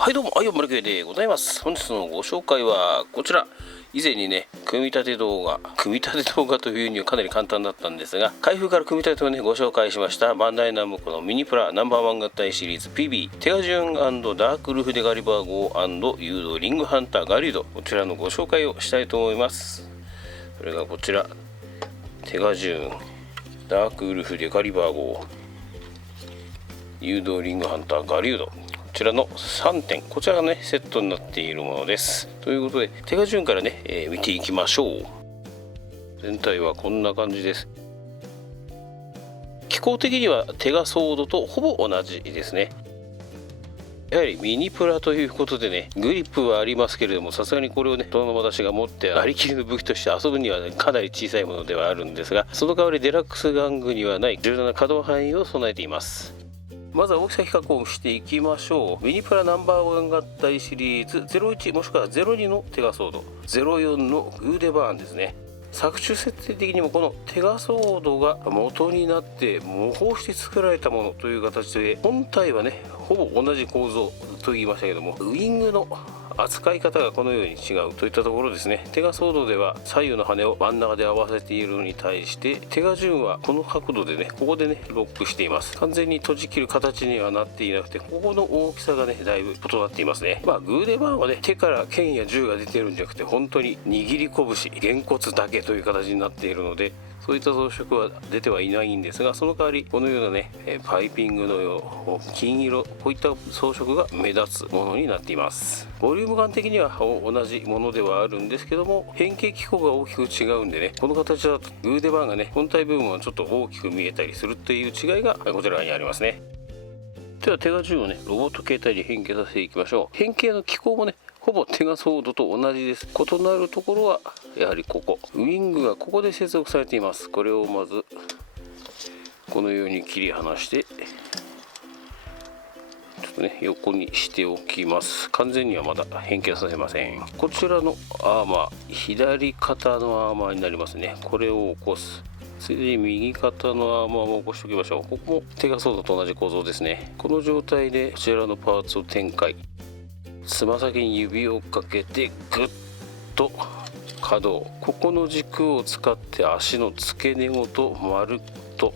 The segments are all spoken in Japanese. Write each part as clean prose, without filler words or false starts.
はいどうも、あいよまるけでございます。本日のご紹介はこちら。以前にね、組み立て動画というにはかなり簡単だったんですが、開封から組み立てをね、ご紹介しましたバンダイナムコのミニプラナンバーワン合体シリーズ PB テガジュン&ダークルフデガリバー号&誘導リングハンターガリュード、こちらのご紹介をしたいと思います。それがこちら、テガジュンダークウルフデガリバー号誘導リングハンターガリュード、こちらの3点、こちらがねセットになっているものです。ということで手が順からね、見ていきましょう。全体はこんな感じです。機構的にはテガソードとほぼ同じですね。やはりミニプラということでね、グリップはありますけれども、さすがにこれをね、その私が持ってありきりの武器として遊ぶには、ね、かなり小さいものではあるんですが、その代わりデラックス玩具にはない柔軟な可動範囲を備えています。まずは大きさ比較をしていきましょう。ミニプラナンバーワン合体シリーズ01もしくは02のテガソード、04のグーデバーンですね。作中設定的にもこのテガソードが元になって模倣して作られたものという形で、本体はねほぼ同じ構造と言いましたけども、ウイングの扱い方がこのように違うといったところですね。テガソードでは左右の羽を真ん中で合わせているのに対して、テガジュンはこの角度でね、ここでねロックしています。完全に閉じ切る形にはなっていなくて、ここの大きさがねだいぶ異なっていますね。グーデバーンはね、手から剣や銃が出てるんじゃなくて、本当に握り拳、げんこつだけという形になっているので、そういった装飾は出てはいないんですが、その代わりこのようなねパイピングのよう金色、こういった装飾が目立つものになっています。ボリューム感的には同じものではあるんですけども、変形機構が大きく違うんでね、この形だとグーデバーンがね本体部分はちょっと大きく見えたりするという違いがこちらにありますね。ではテガ銃をねロボット形態に変形させていきましょう。変形の機構もねほぼテガソードと同じです。異なるところはやはりここ、ウイングがここで接続されています。これをまずこのように切り離して、ちょっとね横にしておきます。完全にはまだ変形させません。こちらのアーマー、左肩のアーマーになりますね。これを起こす。ついでに右肩のアーマーも起こしておきましょう。ここもテガソードと同じ構造ですね。この状態でこちらのパーツを展開、つま先に指をかけてグッと可動、ここの軸を使って足の付け根ごと丸っと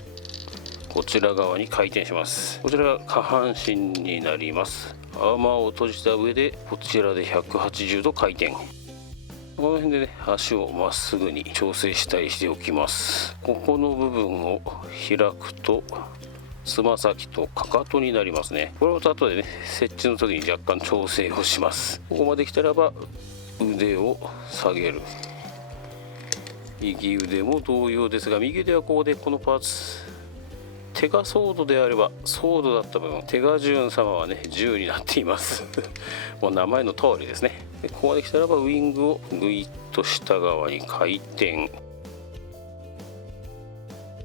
こちら側に回転します。こちらが下半身になります。アーマーを閉じた上でこちらで180度回転。この辺でね足をまっすぐに調整したりしておきます。ここの部分を開くとつま先とかかとになりますね。これを後でね設置の時に若干調整をします。ここまで来たらば腕を下げる。右腕も同様ですが、右腕はここでこのパーツ、テガソードであればソードだった分、テガジュン様はね銃になっていますもう名前の通りですね。でここまで来たらばウイングをぐいっと下側に回転、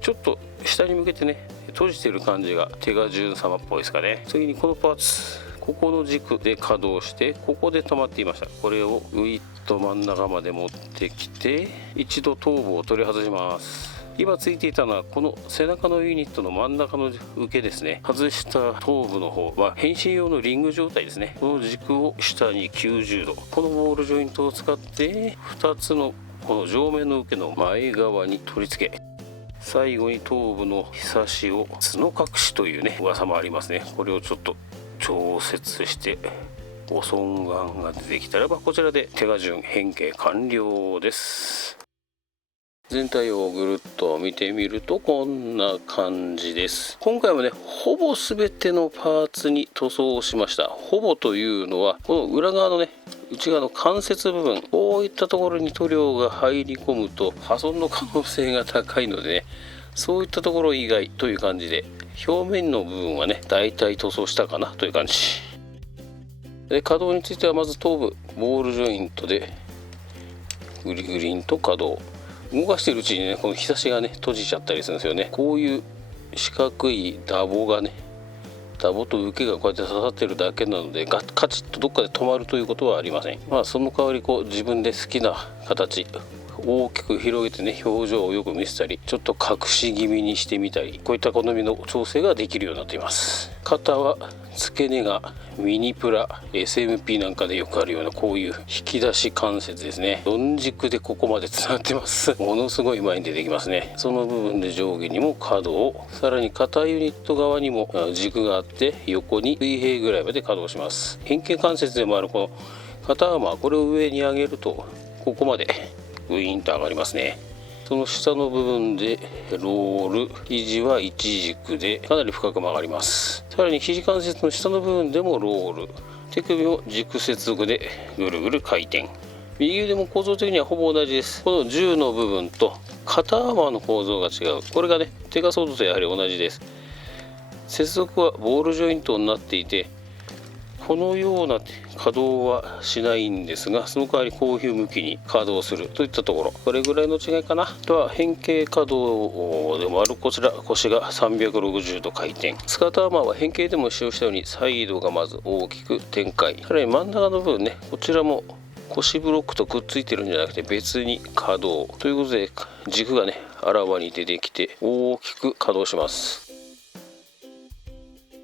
ちょっと下に向けてね閉じてる感じがテガジュン様っぽいですかね。次にこのパーツ、ここの軸で稼働して、ここで止まっていました。これをグイッと真ん中まで持ってきて、一度頭部を取り外します。今ついていたのはこの背中のユニットの真ん中の受けですね。外した頭部の方は変身用のリング状態ですね。この軸を下に90度、このボールジョイントを使って2つのこの上面の受けの前側に取り付け、最後に頭部のひさしを角隠しというね噂もありますね。これをちょっと調節してご損眼が出てきたらば、こちらでテガジュン変形完了です。全体をぐるっと見てみるとこんな感じです。今回はねほぼ全てのパーツに塗装をしました。ほぼというのはこの裏側のね内側の関節部分、こういったところに塗料が入り込むと破損の可能性が高いのでね、そういったところ以外という感じで、表面の部分はねだいたい塗装したかなという感じで、稼働についてはまず頭部ボールジョイントでグリグリンと稼働、動かしているうちにねこのひさしがね閉じちゃったりするんですよね。こういう四角いダボがね、ダボと受けがこうやって刺さってるだけなので、カチッとどっかで止まるということはありません。その代わりこう自分で好きな形、大きく広げてね、表情をよく見せたり、ちょっと隠し気味にしてみたり、こういった好みの調整ができるようになっています。肩は付け根がミニプラ SMP なんかでよくあるようなこういう引き出し関節ですね。4軸でここまでつながってます。ものすごい前に出てきますね。その部分で上下にも可動、さらに肩ユニット側にも軸があって横に水平ぐらいまで可動します。変形関節でもあるこの肩アーマー、これを上に上げるとここまでウィーンと上がりますね。その下の部分でロール、肘は一軸でかなり深く曲がります。さらに肘関節の下の部分でもロール、手首も軸接続でぐるぐる回転。右腕も構造的にはほぼ同じです。この銃の部分と肩アーマーの構造が違う。これがね、テガソードとやはり同じです。接続はボールジョイントになっていて、このような稼働はしないんですが、その代わりこういう向きに稼働するといったところ、これぐらいの違いかな。あとは変形稼働でもあるこちら、腰が360度回転。スカートアーマーは変形でも使用したようにサイドがまず大きく展開、さらに真ん中の部分ね、こちらも腰ブロックとくっついてるんじゃなくて別に稼働ということで、軸がねあらわに出てきて大きく稼働します。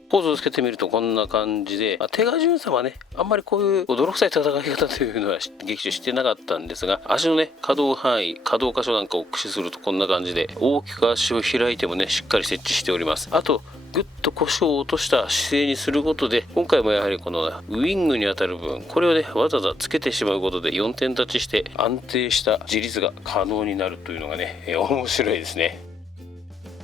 ポーズをつけてみるとこんな感じで、手が順さはねあんまりこういう泥臭い戦い方というのは劇中してなかったんですが、足のね可動範囲、可動箇所なんかを駆使するとこんな感じで大きく足を開いてもねしっかり設置しております。あとぐっと腰を落とした姿勢にすることで、今回もやはりこのウィングにあたる部分、これをねわざわざつけてしまうことで4点立ちして安定した自立が可能になるというのがね面白いですね。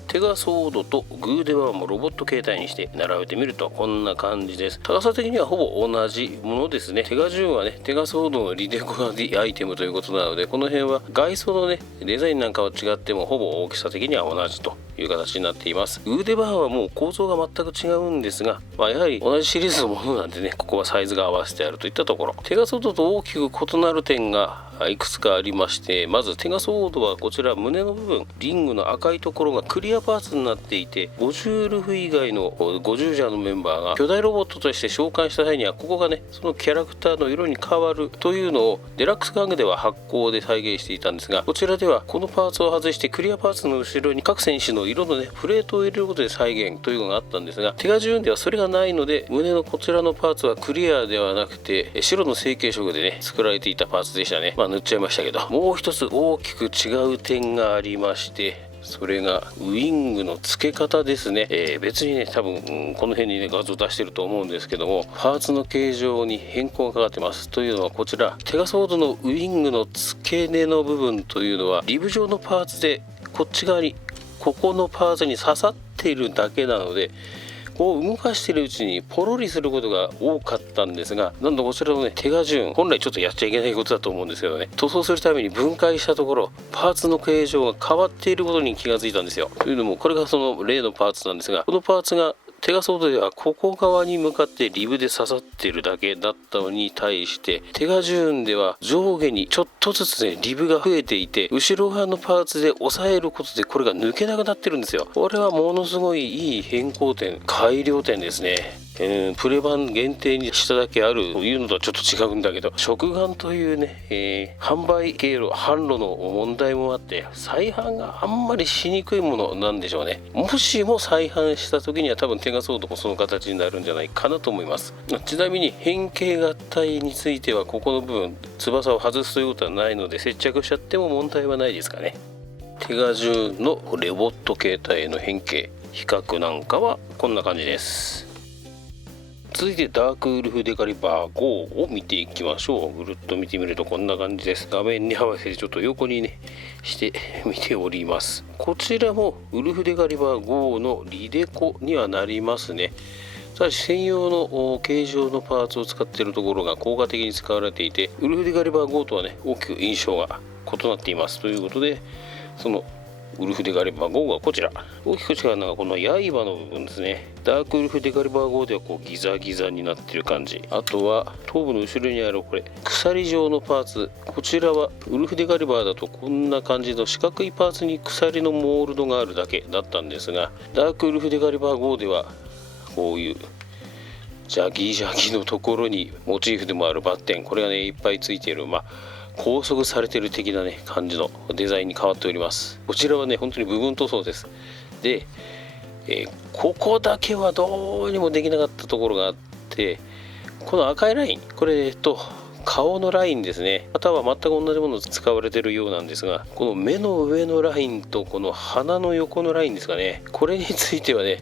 テガソードとグーデバーもロボット形態にして並べてみるとこんな感じです。高さ的にはほぼ同じものですね。テガ銃はねテガソードのリデコアイテムということなので、この辺は外装のねデザインなんかは違ってもほぼ大きさ的には同じという形になっています。グーデバーはもう構造が全く違うんですが、やはり同じシリーズのものなんでね、ここはサイズが合わせてあるといったところ。テガソードと大きく異なる点がいくつかありまして、まずテガソードはこちら胸の部分、リングの赤いところがクリアパーツになっていて、50ルフ以外の50ジャーのメンバーが巨大ロボットとして召喚した際にはここがねそのキャラクターの色に変わるというのをデラックス玩具では発光で再現していたんですが、こちらではこのパーツを外してクリアパーツの後ろに各選手の色のねプレートを入れることで再現というのがあったんですが、テガジューンではそれがないので、胸のこちらのパーツはクリアではなくて白の成型色でね作られていたパーツでしたね。塗っちゃいましたけど、もう一つ大きく違う点がありまして、それがウィングの付け方ですね。別にね多分、この辺にね画像出してると思うんですけども、パーツの形状に変更がかかってます。というのはこちらテガソードのウィングの付け根の部分というのはリブ状のパーツで、こっち側にここのパーツに刺さっているだけなので、こう動かしているうちにポロリすることが多かったんですが、なんとこちらのねテガジューン、本来ちょっとやっちゃいけないことだと思うんですけどね、塗装するために分解したところパーツの形状が変わっていることに気がついたんですよ。というのもこれがその例のパーツなんですが、このパーツがテガソードではここ側に向かってリブで刺さっているだけだったのに対して、テガジューンでは上下にちょっとずつねリブが増えていて、後ろ側のパーツで押さえることでこれが抜けなくなってるんですよ。これはものすごいいい変更点、改良点ですね。プレ版限定にしただけあるというのとはちょっと違うんだけど、食玩というね、販売経路、販路の問題もあって再販があんまりしにくいものなんでしょうね。もしも再販した時には多分テガソードもその形になるんじゃないかなと思います。ちなみに変形合体についてはここの部分翼を外すということはないので、接着しちゃっても問題はないですかね。テガジューンのレボット形態への変形比較なんかはこんな感じです。続いてダークウルフデカリバー5を見ていきましょう。ぐるっと見てみるとこんな感じです。画面に合わせてちょっと横にねして見ております。こちらもウルフデカリバー5のリデコにはなりますね。ただし専用の形状のパーツを使っているところが効果的に使われていて、ウルフデカリバー5とはね大きく印象が異なっていますということで、そのウルフデカリバー5がこちら。大きく違うのがこの刃の部分ですね。ダークウルフデカリバー5ではこうギザギザになっている感じ。あとは頭部の後ろにあるこれ鎖状のパーツ、こちらはウルフデカリバーだとこんな感じの四角いパーツに鎖のモールドがあるだけだったんですが、ダークウルフデカリバー5ではこういうジャギジャギのところにモチーフでもあるバッテン、これがねいっぱいついている、拘束されてる的なね感じのデザインに変わっております。こちらはね本当に部分塗装です。で、ここだけはどうにもできなかったところがあって、この赤いライン、これ顔のラインですね、または全く同じものが使われているようなんですが、この目の上のラインとこの鼻の横のラインですかね、これについてはね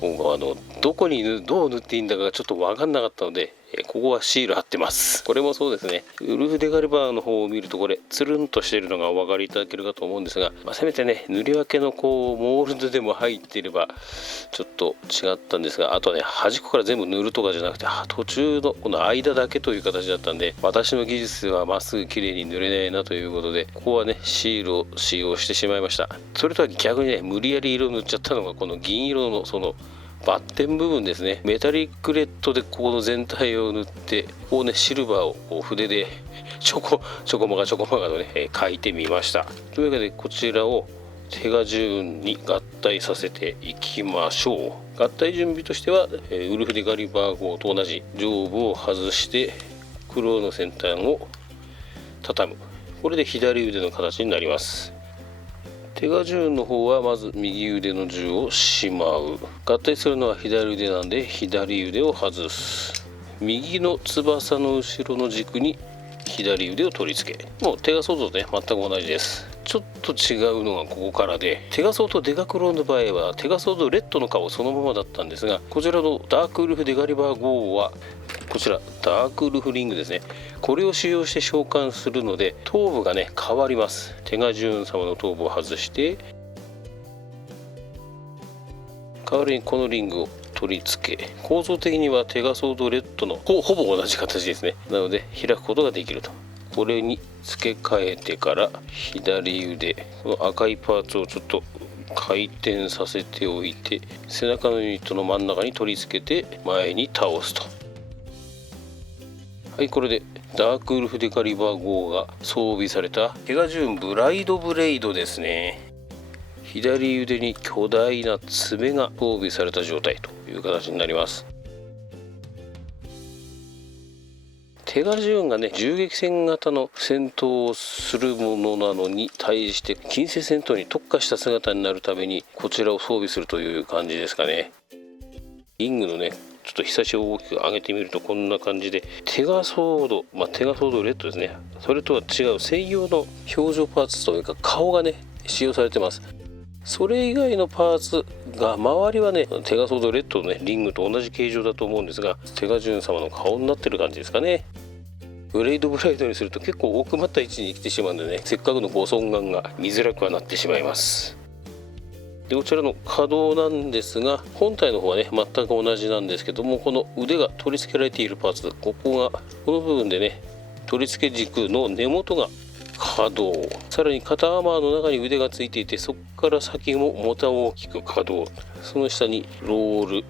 もうどこにどう塗っていいんだかちょっと分かんなかったので、ここはシール貼ってます。これもそうですね、ウルフデガルバーの方を見るとこれつるんとしているのがお分かりいただけるかと思うんですが、せめてね塗り分けのモールドでも入っていればちょっと違ったんですが、あとはね端っこから全部塗るとかじゃなくて途中のこの間だけという形だったんで、私の技術ではまっすぐ綺麗に塗れないなということで、ここはねシールを使用してしまいました。それとは逆にね無理やり色を塗っちゃったのがこの銀色のそのバッテン部分ですね。メタリックレッドでここの全体を塗って、こうねシルバーを筆でちょこまかとね、描いてみました。というわけでこちらを手が順に合体させていきましょう。合体準備としては、ウルフデガリバー号と同じ上部を外して黒の先端を畳む。これで左腕の形になります。手が銃の方はまず右腕の銃をしまう。合体するのは左腕なんで左腕を外す。右の翼の後ろの軸に左腕を取り付け、もう手がソードとね全く同じです。ちょっと違うのがここからで、テガソードデカクローンの場合はテガソードレッドの顔そのままだったんですが、こちらのダークウルフデガリバー号はこちらダークウルフリングですね、これを使用して召喚するので頭部がね変わります。テガジューン様の頭部を外して、代わりにこのリングを取り付け、構造的にはテガソードレッドのほぼ同じ形ですね。なので開くことができると。これに付け替えてから左腕、この赤いパーツをちょっと回転させておいて、背中のユニットの真ん中に取り付けて前に倒すと。はい、これでダークウルフデカリバー号が装備されたテガジューンブライドブレイドですね。左腕に巨大な爪が装備された状態という形になります。テガジューンがね銃撃戦型の戦闘をするものなのに対して近世戦闘に特化した姿になるためにこちらを装備するという感じですかね。リングのねちょっと日差しを大きく上げてみるとこんな感じで、テガソードレッドですね、それとは違う専用の表情パーツというか顔がね使用されてます。それ以外のパーツが周りはねテガソードレッドのねリングと同じ形状だと思うんですが、テガジューン様の顔になってる感じですかね。ブレイドにすると結構奥まった位置に来てしまうんでね、せっかくのご尊顔が見づらくはなってしまいます。でこちらの可動なんですが、本体の方はね全く同じなんですけども、この腕が取り付けられているパーツ、この部分でね取り付け軸の根元が可動、さらに肩アーマーの中に腕がついていて、そこから先もまた大きく可動、その下にロール、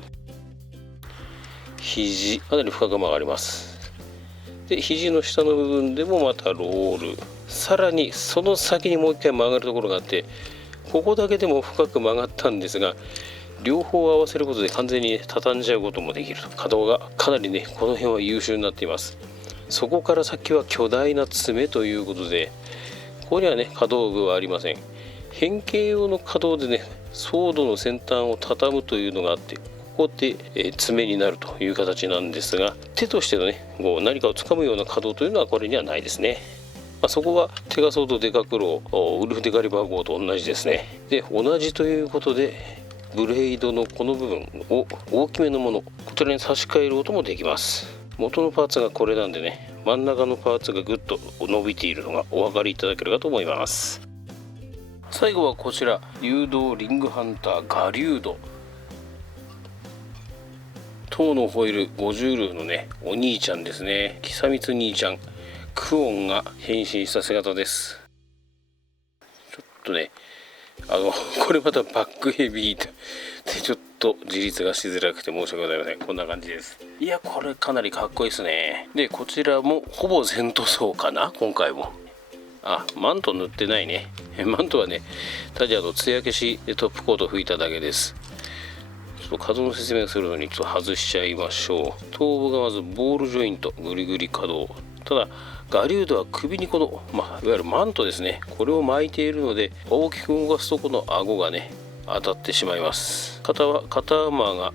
肘かなり深く曲がります。で肘の下の部分でもまたロール、さらにその先にもう一回曲がるところがあって、ここだけでも深く曲がったんですが、両方合わせることで完全に畳んじゃうこともできると。可動がかなりねこの辺は優秀になっています。そこから先は巨大な爪ということで、ここにはね可動部はありません。変形用の可動でねソードの先端を畳むというのがあって、ここで、爪になるという形なんですが、手としてのね何かを掴むような可動というのはこれにはないですね。そこはテガソードデカクロウルフデガリバー号と同じですね。で同じということでブレードのこの部分を大きめのもの、こちらに差し替えることもできます。元のパーツがこれなんでね、真ん中のパーツがぐっと伸びているのがお分かりいただけるかと思います。最後はこちら誘導リングハンターガリュード、塔のホイール50ルーのねお兄ちゃんですね。久光兄ちゃんクオンが変身した姿です。ちょっとねこれまたバックヘビーでちょっと自立がしづらくて申し訳ございません。こんな感じです。いやこれかなりかっこいいですね。でこちらもほぼ全塗装かな。今回もマント塗ってないね。マントはねただ艶消しでトップコート拭いただけです。ちょっと可動の説明をするのにちょっと外しちゃいましょう。頭部がまずボールジョイント、グリグリ可動、ただ我流では首にこの、いわゆるマントですね、これを巻いているので大きく動かすとこの顎がね当たってしまいます。肩は肩馬が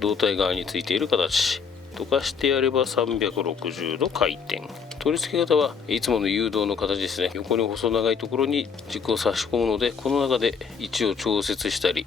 胴体側についている形、溶かしてやれば360度回転。取り付け方はいつもの誘導の形ですね。横に細長いところに軸を差し込むので、この中で位置を調節したり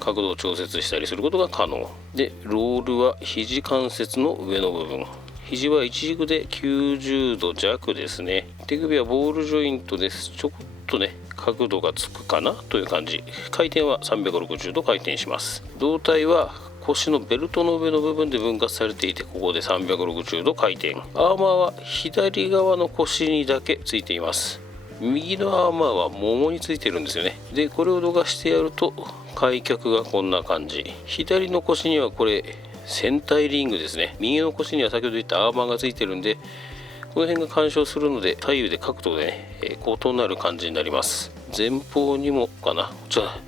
角度を調節したりすることが可能で、ロールは肘関節の上の部分、肘は一軸で90度弱ですね。手首はボールジョイントです。ちょこっとね角度がつくかなという感じ。回転は360度回転します。胴体は腰のベルトの上の部分で分割されていて、ここで360度回転。アーマーは左側の腰にだけついています。右のアーマーはももについてるんですよね。でこれを動かしてやると開脚がこんな感じ。左の腰にはこれ船体リングですね。右の腰には先ほど言ったアーマーがついてるんで、この辺が干渉するので左右で角度でね、異なる感じになります。前方にもかな、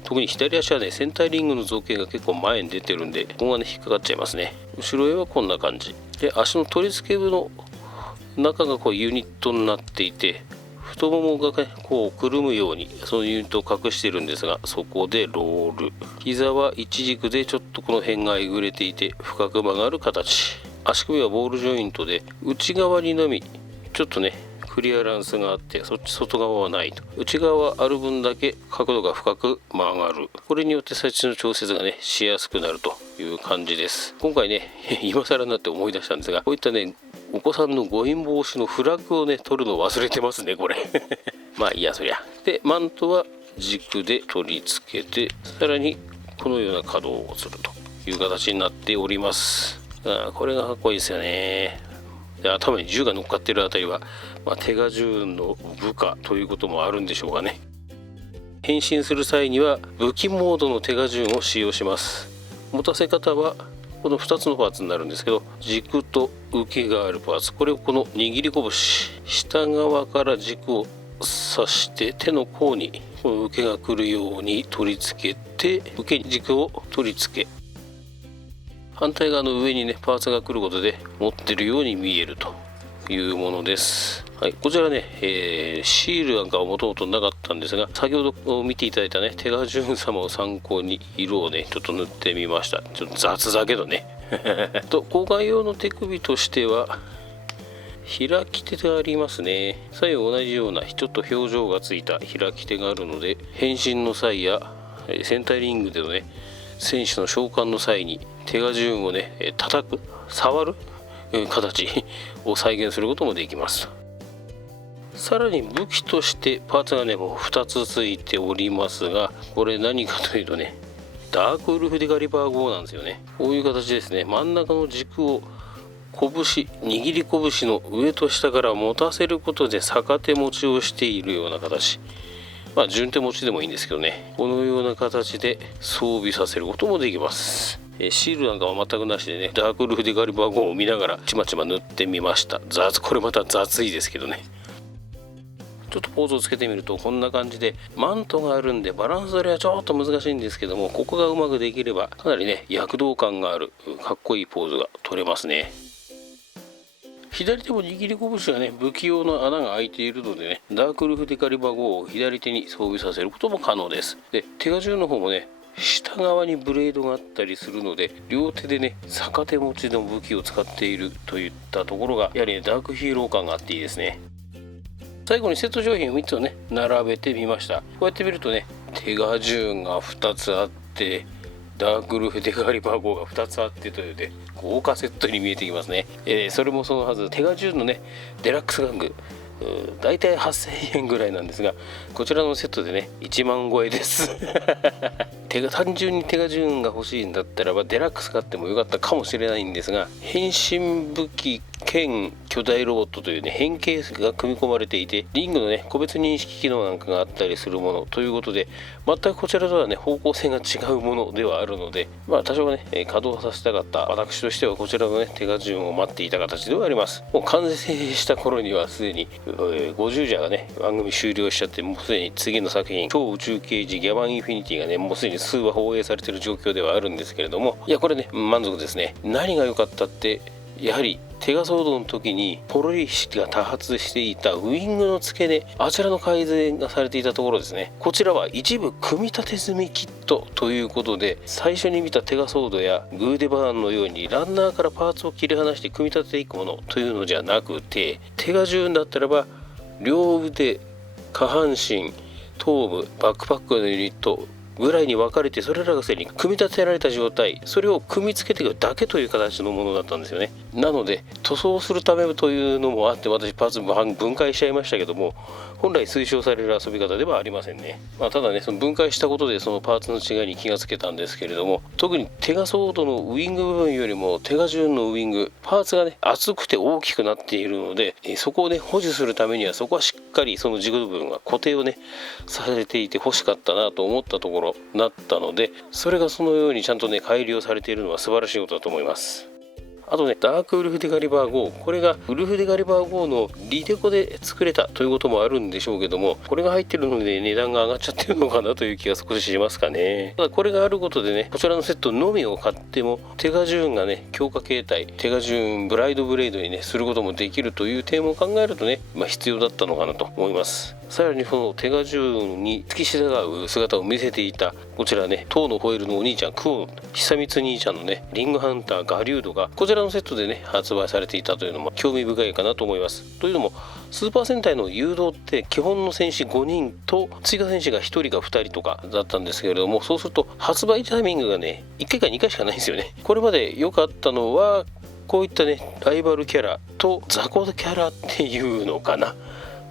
特に左足はね船体リングの造形が結構前に出てるんで、ここがね引っかかっちゃいますね。後ろへはこんな感じで、足の取り付け部の中がこうユニットになっていて、太ももがねこうくるむようにそのユニットを隠しているんですが、そこでロール。膝は一軸でちょっとこの辺がえぐれていて深く曲がる形。足首はボールジョイントで内側にのみちょっとねクリアランスがあって、そっち外側はないと。内側はある分だけ角度が深く曲がる。これによって最地の調節がねしやすくなるという感じです。今回ね今更になって思い出したんですが、こういったねお子さんの誤飲防止のフラグをね取るの忘れてますねこれまあいいやそりゃ。でマントは軸で取り付けて、さらにこのような稼働をするという形になっております。これがかっこいいですよね。で頭に銃が乗っかっているあたりは、手賀銃の部下ということもあるんでしょうかね。変身する際には武器モードの手賀銃を使用します。持たせ方はこの2つのパーツになるんですけど、軸と受けがあるパーツ、これをこの握り拳下側から軸を刺して手の甲にこの受けが来るように取り付けて、受け軸を取り付け、反対側の上にねパーツが来ることで持ってるように見えるというものです。はい、こちらね、シールなんかはもともとなかったんですが、先ほど見ていただいたね手賀順様を参考に色をねちょっと塗ってみました。ちょっと雑だけどねと交換用の手首としては開き手がありますね。左右同じようなちょっと表情がついた開き手があるので、変身の際やセンタリングでのね選手の召喚の際に手賀順をね叩く触る形を再現することもできます。さらに武器としてパーツがねもう2つついておりますが、これ何かというとねダークウルフ・デ・ガリバー号なんですよね。こういう形ですね。真ん中の軸を握り拳の上と下から持たせることで逆手持ちをしているような形、順手持ちでもいいんですけどね、このような形で装備させることもできます。シールなんかは全くなしでね、ダークウルフ・デ・ガリバー号を見ながらちまちま塗ってみました。これまた雑いですけどね。ちょっとポーズをつけてみるとこんな感じで、マントがあるんでバランス取りはちょっと難しいんですけども、ここがうまくできればかなりね躍動感があるかっこいいポーズが取れますね。左手も握り拳がね不器用の穴が開いているのでね、ダークウルフ・デ・ガリバー号を左手に装備させることも可能です。で手賀銃の方もね下側にブレードがあったりするので、両手でね逆手持ちの武器を使っているといったところがやはり、ダークヒーロー感があっていいですね。最後にセット商品を3つをね並べてみました。こうやって見るとね手賀銃が2つあって、ダークウルフ・デ・ガリバー号が2つあってというで豪華セットに見えてきますね。それもそのはず、手賀銃のねデラックス玩具だいたい8000円ぐらいなんですが、こちらのセットでね1万超えです単純に手賀順が欲しいんだったらばデラックス買ってもよかったかもしれないんですが、変身武器兼巨大ロボットというね変形が組み込まれていて、リングのね個別認識機能なんかがあったりするものということで、全くこちらとはね方向性が違うものではあるので、多少はね稼働させたかった私としてはこちらのね手賀順を待っていた形ではあります。もう完成した頃にはすでに50じゃがね番組終了しちゃって、もうすでに次の作品超宇宙刑事ギャバンインフィニティがねもうすでに数話放映されている状況ではあるんですけれども、いやこれね満足ですね。何が良かったってやはりテガソードの時にポロリが多発していたウィングの付け根、あちらの改善がされていたところですね。こちらは一部組み立て済みキットということで、最初に見たテガソードやグーデバーンのようにランナーからパーツを切り離して組み立てていくものというのじゃなくて、テガ順だったらば両腕、下半身、頭部、バックパックのユニットぐらいに分かれて、それらがすでに組み立てられた状態、それを組み付けていくだけという形のものだったんですよね。なので塗装するためというのもあって、私パーツ分解しちゃいましたけども、本来推奨される遊び方ではありませんね。ただね、その分解したことでそのパーツの違いに気がつけたんですけれども、特にテガソードのウィング部分よりもテガ順のウィング、パーツがね厚くて大きくなっているので、そこをね保持するためには、そこはしっかりその軸部分が固定をねされていて欲しかったなと思ったところなったので、それがそのようにちゃんとね改良されているのは素晴らしいことだと思います。あとね、ダークウルフ・デガリバー号、これがウルフ・デガリバー号のリデコで作れたということもあるんでしょうけども、これが入ってるので値段が上がっちゃってるのかなという気が少ししますかね。ただこれがあることでね、こちらのセットのみを買ってもテガジューンがね強化形態、テガジューンブライドブレードにねすることもできるという点を考えるとね、必要だったのかなと思います。さらにそのテガジューンに突き従う姿を見せていたこちらね、塔のホイールのお兄ちゃんクオン久光兄ちゃんのねリングハンターガリュードがこちらのセットでね発売されていたというのも興味深いかなと思います。というのもスーパー戦隊の誘導って基本の戦士5人と追加戦士が1人か2人とかだったんですけれども、そうすると発売タイミングがね1回か2回しかないんですよね。これまで良かったのはこういったねライバルキャラと雑魚キャラっていうのかな、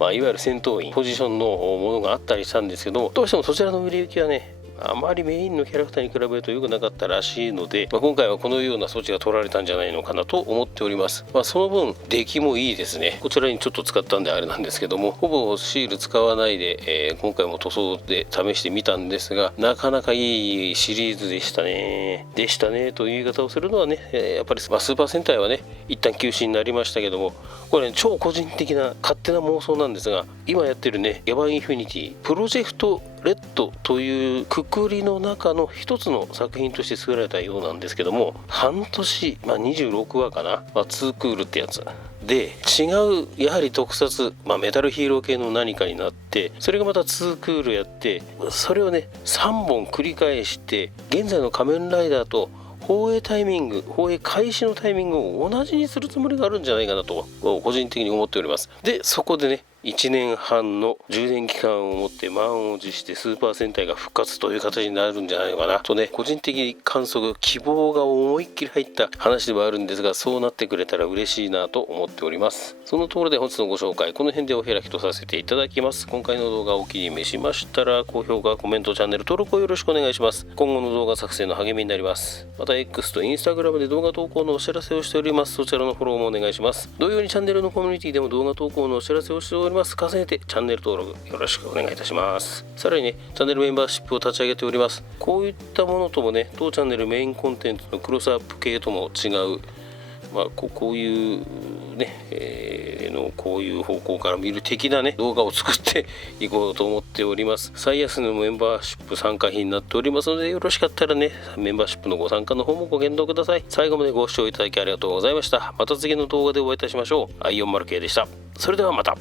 いわゆる戦闘員ポジションのものがあったりしたんですけども、どうしてもそちらの売れ行きはねあまりメインのキャラクターに比べると良くなかったらしいので、今回はこのような措置が取られたんじゃないのかなと思っております。その分出来もいいですね。こちらにちょっと使ったんであれなんですけども、ほぼシール使わないで、今回も塗装で試してみたんですが、なかなかいいシリーズでしたねという言い方をするのはね、やっぱりスーパー戦隊はね一旦休止になりましたけども、これ、ね、超個人的な勝手な妄想なんですが、今やってるねギャバインフィニティプロジェクトレッドというくくりの中の一つの作品として作られたようなんですけども、半年、26話かな、2クールってやつで違うやはり特撮、メタルヒーロー系の何かになって、それがまた2クールやって、それをね3本繰り返して、現在の仮面ライダーと放映タイミング、放映開始のタイミングを同じにするつもりがあるんじゃないかなと個人的に思っております。でそこでね1年半の充電期間をもって満を持してスーパー戦隊が復活という形になるんじゃないのかなとね、個人的観測希望が思いっきり入った話ではあるんですが、そうなってくれたら嬉しいなと思っております。そのところで本日のご紹介この辺でお開きとさせていただきます。今回の動画をお気に召しましたら高評価、コメント、チャンネル登録をよろしくお願いします。今後の動画作成の励みになります。また X と Instagram で動画投稿のお知らせをしております。そちらのフォローもお願いします。同様にチャンネルのコミュニティでも動画投稿のお知らせをしております。重ねてチャンネル登録よろしくお願いいたします。さらにねチャンネルメンバーシップを立ち上げております。こういったものともね当チャンネルメインコンテンツのクロスアップ系とも違う、こういうね、こういう方向から見る的なね動画を作っていこうと思っております。最安値のメンバーシップ参加費になっておりますので、よろしかったらねメンバーシップのご参加の方もご検討ください。最後までご視聴いただきありがとうございました。また次の動画でお会いいたしましょう。i409 でした。それではまた。